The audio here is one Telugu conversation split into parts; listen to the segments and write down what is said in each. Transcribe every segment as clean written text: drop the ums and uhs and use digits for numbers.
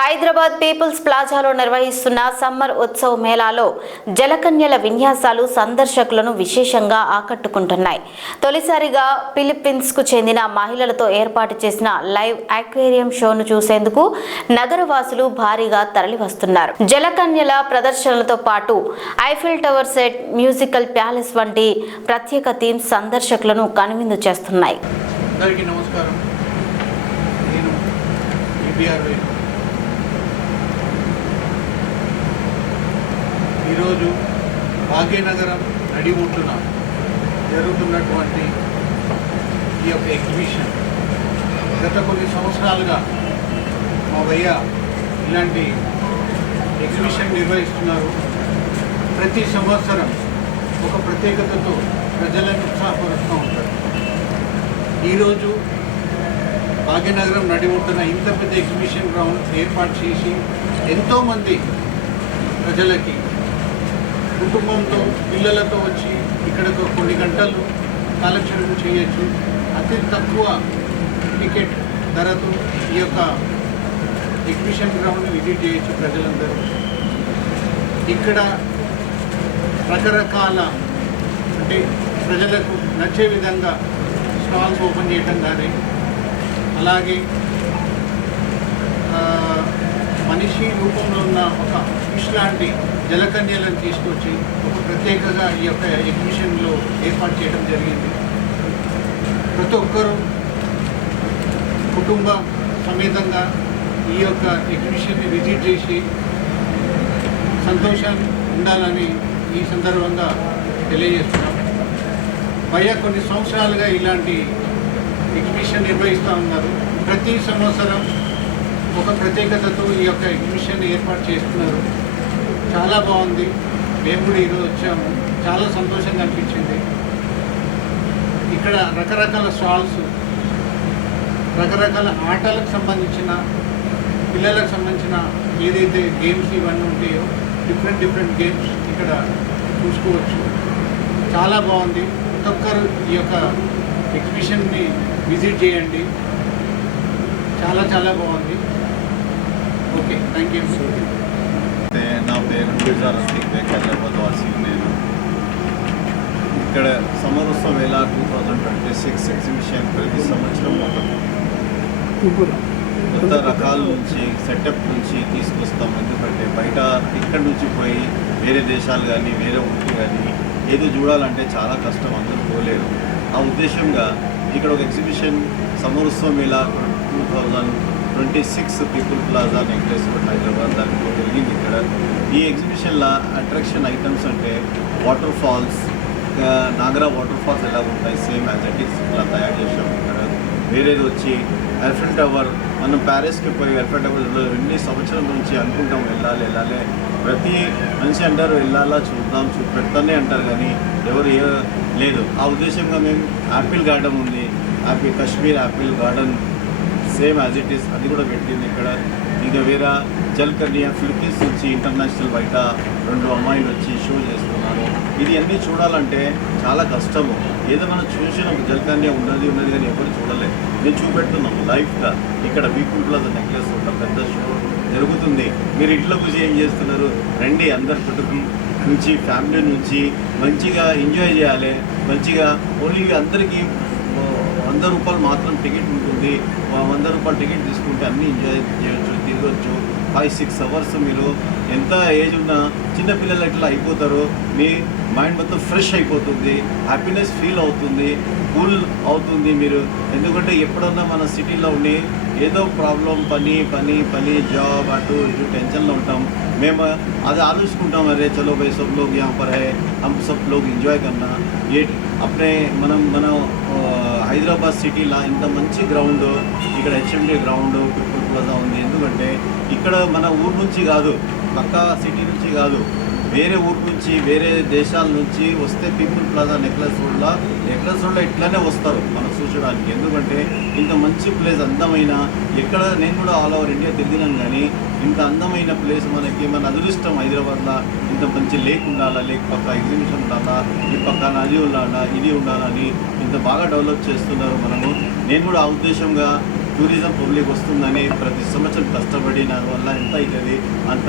హైదరాబాద్ పీపుల్స్ ప్లాజాలో నిర్వహిస్తున్న సమ్మర్ ఉత్సవ్ మేళాలో జలకన్యల విన్యాసాలు సందర్శకులను విశేషంగా ఆకట్టుకుంటున్నాయి. తొలిసారిగా ఫిలిప్పీన్స్కు చెందిన మహిళలతో ఏర్పాటు చేసిన లైవ్ ఆక్వేరియం షోను చూసేందుకు నగరవాసులు భారీగా తరలివస్తున్నారు. జలకన్యల ప్రదర్శనలతో పాటు Eiffel tower set, musical palace వంటి ప్రత్యేక థీమ్స్ సందర్శకులను కనువిందు చేస్తున్నాయి. ఈరోజు భాగ్యనగరం నడిబొట్టున జరుగుతున్నటువంటి ఈ యొక్క ఎగ్జిబిషన్ గత కొన్ని సంవత్సరాలుగా మా భయ్య ఇలాంటి ఎగ్జిబిషన్ నిర్వహిస్తున్నారు. ప్రతి సంవత్సరం ఒక ప్రత్యేకతతో ప్రజలను ఉత్సాహపరుస్తూ ఉంటారు. ఈరోజు భాగ్యనగరం నడిబొట్టున ఇంత పెద్ద ఎగ్జిబిషన్ గ్రౌండ్ ఏర్పాటు చేసి ఎంతోమంది ప్రజలకి కుటుంబంతో పిల్లలతో వచ్చి ఇక్కడ కొన్ని గంటలు కాలక్షేపం చేయొచ్చు. అతి తక్కువ టికెట్ ధరతో ఈ యొక్క ఎగ్జిబిషన్ గ్రౌండ్ని విజిట్ చేయొచ్చు ప్రజలందరూ. ఇక్కడ రకరకాల అంటే ప్రజలకు నచ్చే విధంగా స్టాల్స్ ఓపెన్ చేయటం కానీ, అలాగే మనిషి రూపంలో ఉన్న ఒక ఫిష్ లాంటి జలకన్యలను తీసుకొచ్చి ఒక ప్రత్యేకంగా ఈ యొక్క ఎగ్జిబిషన్లో ఏర్పాటు చేయడం జరిగింది. ప్రతి ఒక్కరూ కుటుంబ సమేతంగా ఈ యొక్క ఎగ్జిబిషన్ని విజిట్ చేసి సంతోషం ఉండాలని ఈ సందర్భంగా తెలియజేస్తున్నాం. భయ్య కొన్ని సంవత్సరాలుగా ఇలాంటి ఎగ్జిబిషన్ నిర్వహిస్తూ ఉన్నారు. ప్రతి సంవత్సరం ఒక ప్రత్యేకతతో ఈ యొక్క ఎగ్జిబిషన్ ఏర్పాటు చేస్తున్నారు. చాలా బాగుంది. మేము కూడా ఈరోజు వచ్చాము. చాలా సంతోషంగా అనిపించింది. ఇక్కడ రకరకాల స్టాల్స్, రకరకాల ఆటలకు సంబంధించిన, పిల్లలకు సంబంధించిన ఏదైతే గేమ్స్ ఇవన్నీ ఉంటాయో డిఫరెంట్ గేమ్స్ ఇక్కడ చూసుకోవచ్చు. చాలా బాగుంది. ప్రతి ఒక్కరు ఈ యొక్క ఎగ్జిబిషన్ని విజిట్ చేయండి. చాలా బాగుంది. Okay, thank you. నా పేరు గుజార్ హైదరాబాద్ వాసి. నేను ఇక్కడ సమరోత్సవ వేళ 2026 ఎగ్జిబిషన్ ప్రతి సంవత్సరం కొత్త రకాల నుంచి సెటప్ నుంచి తీసుకొస్తాం. ఎందుకంటే బయట ఇక్కడ నుంచి పోయి వేరే దేశాలు కానీ వేరే ఊరికి కానీ ఏదో చూడాలంటే చాలా కష్టం, అందరూ పోలేరు. ఆ ఉద్దేశంగా ఇక్కడ ఒక ఎగ్జిబిషన్ సమరోత్సవ మేళ 2026 పీపుల్ ప్లాజా నెక్లెస్ హైదరాబాద్ దాంట్లో జరిగింది. ఇక్కడ ఈ ఎగ్జిబిషన్లో అట్రాక్షన్ ఐటమ్స్ అంటే waterfalls, Niagara waterfalls ఎలా ఉంటాయి సేమ్ యాజ్ ఇట్ ఈస్ ఇలా తయారు చేసాం. ఇక్కడ వేరేది వచ్చి ఐఫిల్ టవర్. మనం ప్యారిస్కి పోయి ఐఫిల్ టవర్ ఎన్ని సంవత్సరాల నుంచి అనుకుంటాం వెళ్ళాలి. ప్రతి మనిషి అంటారు వెళ్ళాలా, చూపెడతానే అంటారు, కానీ ఎవరు లేదు. ఆ ఉద్దేశంగా మేము యాపిల్ గార్డెన్ ఉంది, Kashmir Apple garden same as it is అది కూడా పెట్టింది ఇక్కడ. ఇంకా వేరే జలకన్య ఫిలిప్పీన్స్ నుంచి ఇంటర్నేషనల్ బయట 2 అమ్మాయిలు వచ్చి షో చేస్తున్నారు. ఇది అన్నీ చూడాలంటే చాలా కష్టము. ఏదో మనం చూసిన జలకన్య ఉన్నది కానీ ఎవరు చూడలేదు. నేను చూపెడుతున్నాము లైఫ్గా. ఇక్కడ పీపుల్ ప్లాజా నెక్లెస్ ఒక పెద్ద షో జరుగుతుంది. మీరు ఇంట్లో కూర్చి ఏం చేస్తున్నారు? రండి, అందరు కుటుంబం నుంచి ఫ్యామిలీ నుంచి మంచిగా ఎంజాయ్ చేయాలి. మంచిగా ఓన్లీ అందరికీ 100 రూపాయలు మాత్రం టికెట్ ఉంటుంది. 100 రూపాయలు టికెట్ తీసుకుంటే అన్నీ ఎంజాయ్ చేయొచ్చు, తిరగచ్చు. 5-6 అవర్స్ మీరు ఎంత ఏజ్ ఉన్నా చిన్నపిల్లలు ఎట్లా అయిపోతారో మీ మైండ్ మొత్తం ఫ్రెష్ అయిపోతుంది, హ్యాపీనెస్ ఫీల్ అవుతుంది, కూల్ అవుతుంది మీరు. ఎందుకంటే ఎప్పుడన్నా మన సిటీలో ఉండి ఏదో ప్రాబ్లం పని జాబ్ అటు ఇటు టెన్షన్లో ఉంటాం. మేము అది ఆలోచుకుంటాం, అరే చలో భాయ్ సబ్ లోగ్ यहाँ पर है, हम सब लोग ఎంజాయ్ కన్నా ఏ అప్పుడే మన హైదరాబాద్ సిటీలో ఇంత మంచి గ్రౌండ్, ఇక్కడ హెచ్ఎండి గ్రౌండ్ పీపుల్ ప్లాజా ఉంది. ఎందుకంటే ఇక్కడ మన ఊరు నుంచి కాదు, పక్క సిటీ నుంచి కాదు, వేరే ఊరు నుంచి వేరే దేశాల నుంచి వస్తే పీపుల్ ప్లాజా నెక్లెస్ రోడ్లో ఇట్లానే వస్తారు మనం చూసడానికి. ఎందుకంటే ఇంత మంచి ప్లేస్, అందమైన, ఎక్కడ నేను కూడా ఆల్ ఓవర్ ఇండియా తిరిగినాను కానీ ఇంత అందమైన ప్లేస్ మనకి మన అదృష్టం. హైదరాబాద్లో ఇంత మంచి లేక్ ఉండాలా, లేక్ పక్క ఎగ్జిబిషన్ ఉండాలా, ఈ పక్క నది ఉండాలా, ఇది ఉండాలని ఇంత బాగా డెవలప్ చేస్తున్నారు మనము. నేను కూడా ఆ ఉద్దేశంగా టూరిజం పబ్లిక్ వస్తుందని ప్రతి సంవత్సరం కష్టపడి నా వల్ల ఎంత అవుతుంది అంత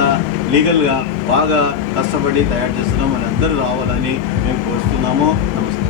లీగల్గా బాగా కష్టపడి తయారు చేస్తున్నాం. మన అందరూ రావాలని మేము కోరుతున్నాము. నమస్తే.